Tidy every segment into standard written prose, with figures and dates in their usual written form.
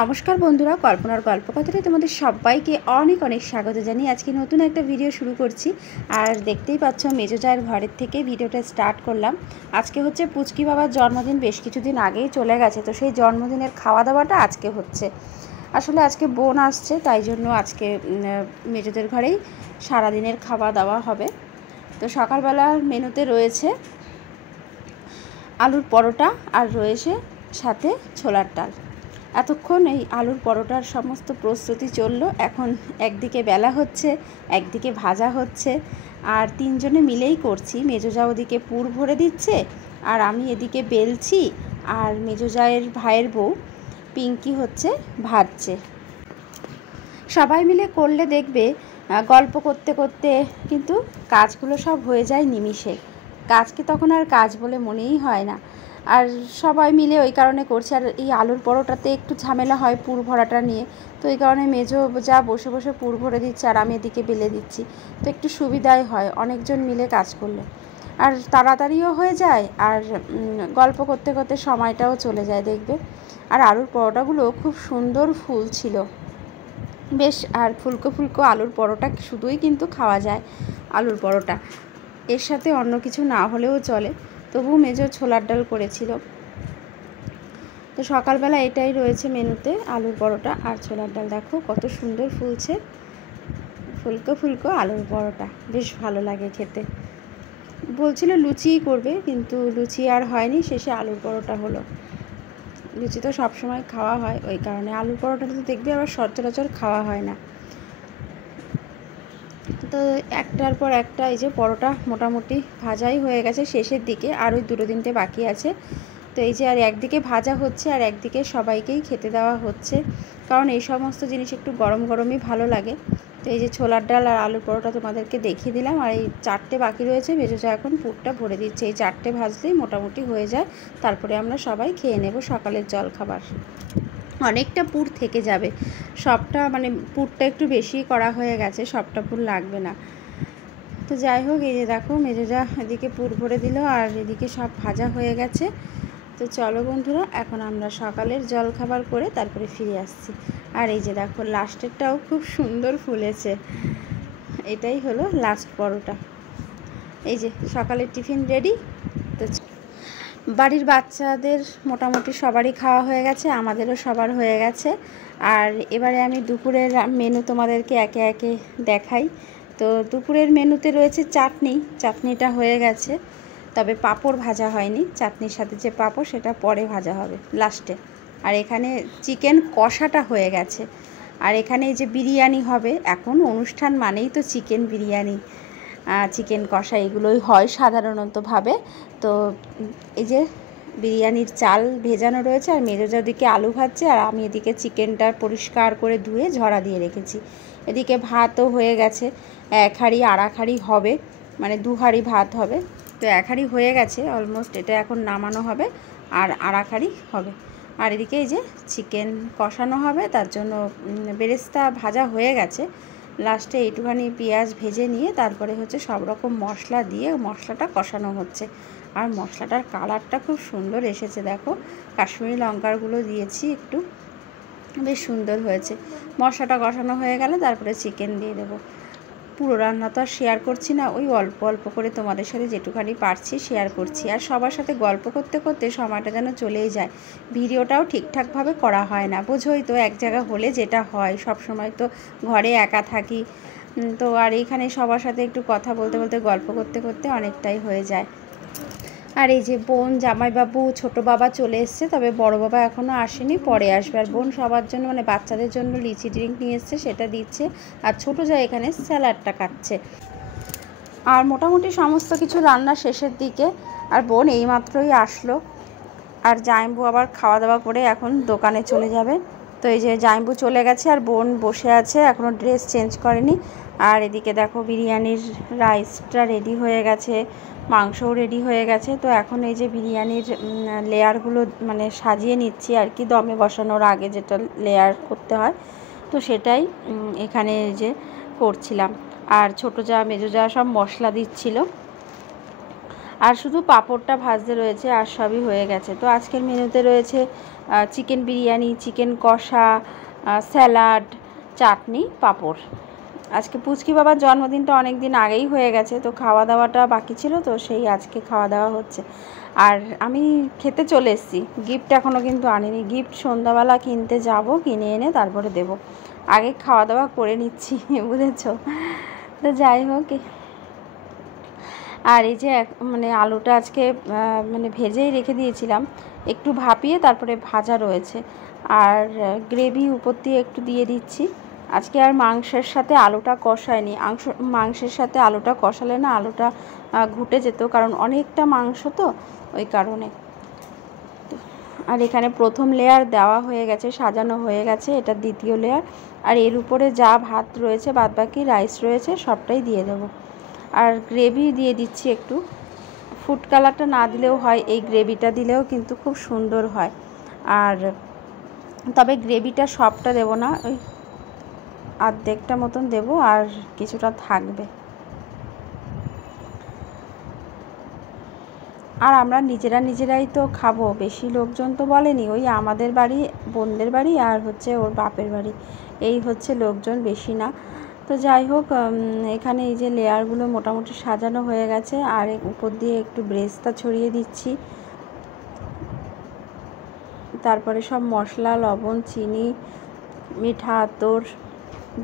নমস্কার বন্ধুরা, কল্পনার গল্পকথায় তোমাদের সবাইকে অনেক অনেক স্বাগত জানিয়ে আজকে নতুন একটা ভিডিও শুরু করছি। আর দেখতেই পাচ্ছ মেজো জায়ের ঘরের থেকে ভিডিওটা স্টার্ট করলাম। আজকে হচ্ছে পুচকি বাবার জন্মদিন, বেশ কিছুদিন আগেই চলে গেছে, তো সেই জন্মদিনের খাওয়া দাওয়াটা আজকে হচ্ছে। আসলে আজকে বোন আসছে, তাই জন্য আজকে মেজোদের ঘরেই সারাদিনের খাওয়া দাওয়া হবে। তো সকালবেলার মেনুতে রয়েছে আলুর পরোটা আর রয়েছে সাথে ছোলার ডাল। এতক্ষণ এই আলুর পরোটার সমস্ত প্রস্তুতি চললো। এখন একদিকে বেলা হচ্ছে, একদিকে ভাজা হচ্ছে, আর তিনজনে মিলেই করছি। মেজো জা ওদিকে পুর ভরে দিচ্ছে, আর আমি এদিকে বেলছি, আর মেজো জায়ের ভাইয়ের বউ পিঙ্কি হচ্ছে ভাজছে। সবাই মিলে করলে দেখবে গল্প করতে করতে কিন্তু কাজগুলো সব হয়ে যায় নিমিষে। কাজকে তখন আর কাজ বলে মনেই হয় না। আর সবাই মিলে ওই কারণে করছে। আর এই আলুর পরোটাতে একটু ঝামেলা হয় পুর ভরাটা নিয়ে, তো এই কারণে মেজো যা বসে বসে পুর ভরে দিচ্ছে আর আমি এদিকে বেলে দিচ্ছি, তো একটু সুবিধাই হয় অনেকজন মিলে কাজ করলে। আর তাড়াতাড়িও হয়ে যায়, আর গল্প করতে করতে সময়টাও চলে যায় দেখবে। আর আলুর পরোটাগুলো খুব সুন্দর ফুল ছিল বেশ। আর ফুলকো ফুলকো আলুর পরোটা শুধুই কিন্তু খাওয়া যায় আলুর পরোটা, এর সাথে অন্য কিছু না হলেও চলে। তবু মেজো ছোলার ডাল করেছিল। তো সকালবেলা এটাই রয়েছে মেনুতে, আলুর পরোটা আর ছোলার ডাল। দেখো কত সুন্দর ফুলছে, ফুলকো ফুলকো আলুর পরোটা, বেশ ভালো লাগে খেতে। বলছিল লুচিই করবে, কিন্তু লুচি আর হয়নি, শেষে আলুর পরোটা হলো। লুচি তো সবসময় খাওয়া হয়, ওই কারণে আলুর পরোটাটা তো দেখবি আবার সচরাচর খাওয়া হয় না। তো একটার পর একটা এই যে পরোটা মোটামুটি ভাজাই হয়ে গেছে শেষের দিকে, আর ওই দুটো তিনটে বাকি আছে। তো এই যে আর একদিকে ভাজা হচ্ছে আর একদিকে সবাইকেই খেতে দেওয়া হচ্ছে, কারণ এই সমস্ত জিনিস একটু গরম গরমই ভালো লাগে। তো এই যে ছোলার ডাল আর আলুর পরোটা তোমাদেরকে দেখিয়ে দিলাম, আর এই চারটে বাকি রয়েছে। মেজো জা এখন পুরটা ভরে দিচ্ছে, এই চারটে ভাজলেই মোটামুটি হয়ে যায়। তারপরে আমরা সবাই খেয়ে নেব সকালের জলখাবার। অনেকটা পুর থেকে যাবে, সবটা মানে পুরটা একটু বেশি করা হয়ে গেছে, সবটা পুর লাগবে না। তো যাই হোক, এই যে দেখো মেজো জা এদিকে পুর ভরে দিল আর এদিকে সব ভাজা হয়ে গেছে। তো চলো বন্ধুরা, এখন আমরা সকালের জলখাবার করে তারপরে ফিরে আসছি। আর এই যে দেখো লাস্টেরটাও খুব সুন্দর ফুলেছে, এটাই হলো লাস্ট পরোটা। এই যে সকালের টিফিন রেডি। তো বাড়ির বাচ্চাদের মোটামুটি সবারই খাওয়া হয়ে গেছে, আমাদেরও সবার হয়ে গেছে। আর এবারে আমি দুপুরের মেনু তোমাদেরকে একে একে দেখাই। তো দুপুরের মেনুতে রয়েছে চাটনি, চাটনিটা হয়ে গেছে, তবে পাঁপড় ভাজা হয়নি। চাটনির সাথে যে পাঁপড় সেটা পরে ভাজা হবে লাস্টে। আর এখানে চিকেন কষাটা হয়ে গেছে। আর এখানে এই যে বিরিয়ানি হবে, এখন অনুষ্ঠান মানেই তো চিকেন বিরিয়ানি, চিকেন কষা এগুলোই হয় সাধারণতভাবে। তো এই যে বিরিয়ানির চাল ভেজানো রয়েছে, আর মেজো জা ওদিকে আলু ভাজছে, আর আমি এদিকে চিকেনটা পরিষ্কার করে ধুয়ে ঝরা দিয়ে রেখেছি। এদিকে ভাতও হয়ে গেছে, এক হাঁড়ি আড়াক হাঁড়ি হবে, মানে 2 হাঁড়ি ভাত হবে। তো এক হাঁড়ি হয়ে গেছে অলমোস্ট, এটা এখন নামানো হবে, আর আড়াক হাঁড়ি হবে। আর এদিকে এই যে চিকেন কষানো হবে, তার জন্য বেরেস্তা ভাজা হয়ে গেছে। লাস্টে একটুখানি পেঁয়াজ ভেজে নিয়ে তারপরে হচ্ছে সব রকম মশলা দিয়ে মশলাটা কষানো হচ্ছে। আর মশলাটার কালারটা খুব সুন্দর এসেছে, দেখো কাশ্মীরি লঙ্কারগুলো দিয়েছি একটু, বেশ সুন্দর হয়েছে। মশলাটা কষানো হয়ে গেলে তারপরে চিকেন দিয়ে দেবো। পুরো রান্না তো আর শেয়ার করছি না, ওই অল্প অল্প করে তোমাদের সাথে যেটুখানি পারছি শেয়ার করছি। আর সবার সাথে গল্প করতে করতে সময়টা যেন চলেই যায়, ভিডিওটাও ঠিকঠাকভাবে করা হয় না। বোঝোই তো এক জায়গা হলে যেটা হয়, সব সময় তো ঘরে একা থাকি, তো আর এইখানে সবার সাথে একটু কথা বলতে বলতে গল্প করতে করতে অনেকটাই হয়ে যায়। আর এই যে বোন, জামাইবাবু, ছোটো বাবা চলে এসছে, তবে বড় বাবা এখনও আসেনি, পরে আসবে। আর বোন সবার জন্য মানে বাচ্চাদের জন্য লিচি ড্রিঙ্ক নিয়ে এসছে, সেটা দিচ্ছে। আর ছোটো যা এখানে স্যালাডটা কাটছে। আর মোটামুটি সমস্ত কিছু রান্না শেষের দিকে। আর বোন এইমাত্রই আসলো, আর জামাইবু আবার খাওয়া দাওয়া করে এখন দোকানে চলে যাবে। তো এই যে জামাইবু চলে গেছে, আর বোন বসে আছে, এখনও ড্রেস চেঞ্জ করেনি। আর এদিকে দেখো বিরিয়ানির রাইসটা রেডি হয়ে গেছে, মাংসও রেডি হয়ে গেছে। তো এখন এই যে বিরিয়ানির লেয়ারগুলো মানে সাজিয়ে নিচ্ছি আর কি, দমে বসানোর আগে যেটা লেয়ার করতে হয়, তো সেটাই এখানে যে করছিলাম। আর ছোটো যা মেজো যা সব মশলা দিচ্ছিল, আর শুধু পাঁপড়টা ভাজতে রয়েছে, আর সবই হয়ে গেছে। তো আজকের মেনুতে রয়েছে চিকেন বিরিয়ানি, চিকেন কষা, স্যালাড, চাটনি, পাঁপড়। আজকে পুচকি বাবার জন্মদিনটা অনেক দিন আগেই হয়ে গেছে, তো খাওয়া দাওয়াটা বাকি ছিল, তো সেই আজকে খাওয়া দাওয়া হচ্ছে। আর আমি খেতে চলে এসেছি, গিফট এখনও কিন্তু আনিনি। গিফট সন্ধ্যাবেলা কিনতে যাব, কিনে এনে তারপরে দেব। আগে খাওয়া দাওয়া করে নিচ্ছি, বুঝেছ? তো যাই হোক, আর এই যে মানে আলুটা আজকে মানে ভেজেই রেখে দিয়েছিলাম, একটু ভাপিয়ে তারপরে ভাজা রয়েছে। আর গ্রেভি উপর দিয়ে একটু দিয়ে দিচ্ছি। আজকে আর মাংসের সাথে আলুটা কষায়নি। মাংসের সাথে আলুটা কষালে না আলুটা ঘুটে যেত, কারণ অনেকটা মাংস তো, ওই কারণে। আর এখানে প্রথম লেয়ার দেওয়া হয়ে গেছে, সাজানো হয়ে গেছে, এটা দ্বিতীয় লেয়ার। আর এর উপরে যা ভাত রয়েছে, বাদবাকি রাইস রয়েছে, সবটাই দিয়ে দেবো। আর গ্রেভি দিয়ে দিচ্ছি একটু। ফুড কালারটা না দিলেও হয়, এই গ্রেভিটা দিলেও কিন্তু খুব সুন্দর হয়। আর তবে গ্রেভিটা সবটা দেব না, ওই অর্ধেকটা মতন দেব, আর কিছুটা থাকবে। আর আমরা নিজেরাই তো খাবো, বেশি লোকজন তো বলেনি। ওই আমাদের বাড়ি, বোনদের বাড়ি, আর হচ্ছে ওর বাপের বাড়ি, এই হচ্ছে লোকজন, বেশি না। তো যাই হোক, এখানে এই যে লেয়ারগুলো মোটামুটি সাজানো হয়ে গেছে। আর উপর দিয়ে একটু ব্রেস্তা ছড়িয়ে দিচ্ছি। তারপরে সব মশলা, লবণ, চিনি, মিঠা আতর,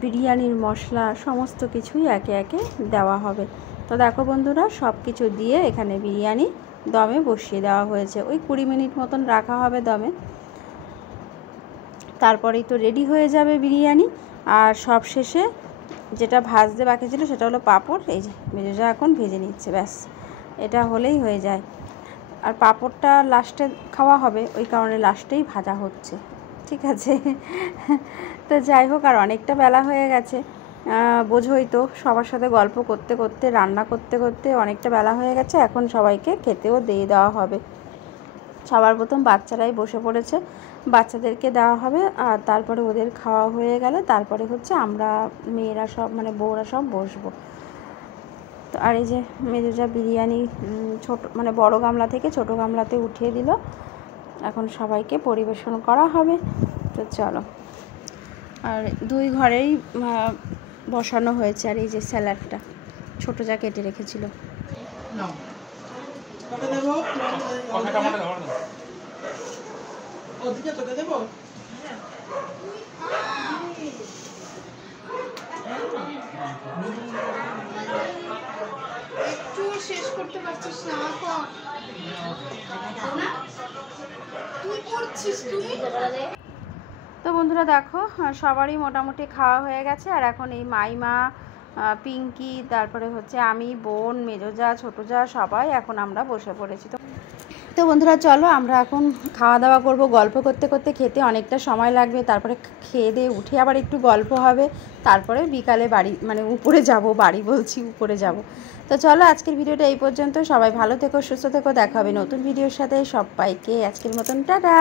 বিরিয়ানির মশলা, সমস্ত কিছুই একে একে দেওয়া হবে। তো দেখো বন্ধুরা, সব কিছু দিয়ে এখানে বিরিয়ানি দমে বসিয়ে দেওয়া হয়েছে। ওই 20 মিনিট মতন রাখা হবে দমে, তারপরেই তো রেডি হয়ে যাবে বিরিয়ানি। আর সব শেষে যেটা ভাজতে বাকি ছিল সেটা হলো পাঁপড়। এই যে মেজোজা এখন ভেজে নিচ্ছে, ব্যাস এটা হলেই হয়ে যায়। আর পাঁপড়টা লাস্টে খাওয়া হবে, ওই কারণে লাস্টেই ভাজা হচ্ছে, ঠিক আছে? তো যাই হোক, আর অনেকটা বেলা হয়ে গেছে, বোঝোই তো, সবার সাথে গল্প করতে করতে, রান্না করতে করতে অনেকটা বেলা হয়ে গেছে। এখন সবাইকে খেতেও দিয়ে দেওয়া হবে। সবার প্রথম বাচ্চারাই বসে পড়েছে, বাচ্চাদেরকে দেওয়া হবে। আর তারপরে ওদের খাওয়া হয়ে গেলে তারপরে হচ্ছে আমরা মেয়েরা সব, মানে বউরা সব বসবো। তো আর এই যে মেজোজা বিরিয়ানি ছোট, মানে বড় গামলা থেকে ছোট গামলাতে উঠিয়ে দিল, এখন সবাইকে পরিবেশন করা হবে। তো চলো, আর দুই ঘরেই বসানো হয়েছে। আর এই যে স্যালাডটা ছোট যা কেটে রেখেছিল, একটু শেষ করতে পারছিস না, তুই করছিস তুই। তো বন্ধুরা দেখো, সবারই মোটামুটি খাওয়া হয়ে গেছে। আর এখন এই মাইমা, পিঙ্কি, তারপরে হচ্ছে আমি, বোন, মেজোজা, ছোটো যা, সবাই এখন আমরা বসে পড়েছি। তো বন্ধুরা চলো, আমরা এখন খাওয়া দাওয়া করব। গল্প করতে করতে খেতে অনেকটা সময় লাগবে, তারপরে খেয়ে দিয়ে উঠে আবার একটু গল্প হবে, তারপরে বিকালে বাড়ি, মানে উপরে যাব, বাড়ি বলছি, উপরে যাব। তো চলো, আজকের ভিডিওটা এই পর্যন্ত। সবাই ভালো থেকো, সুস্থ থেকো, দেখা হবে নতুন ভিডিওর সাথে। সবাইকে আজকের মতন টাটা।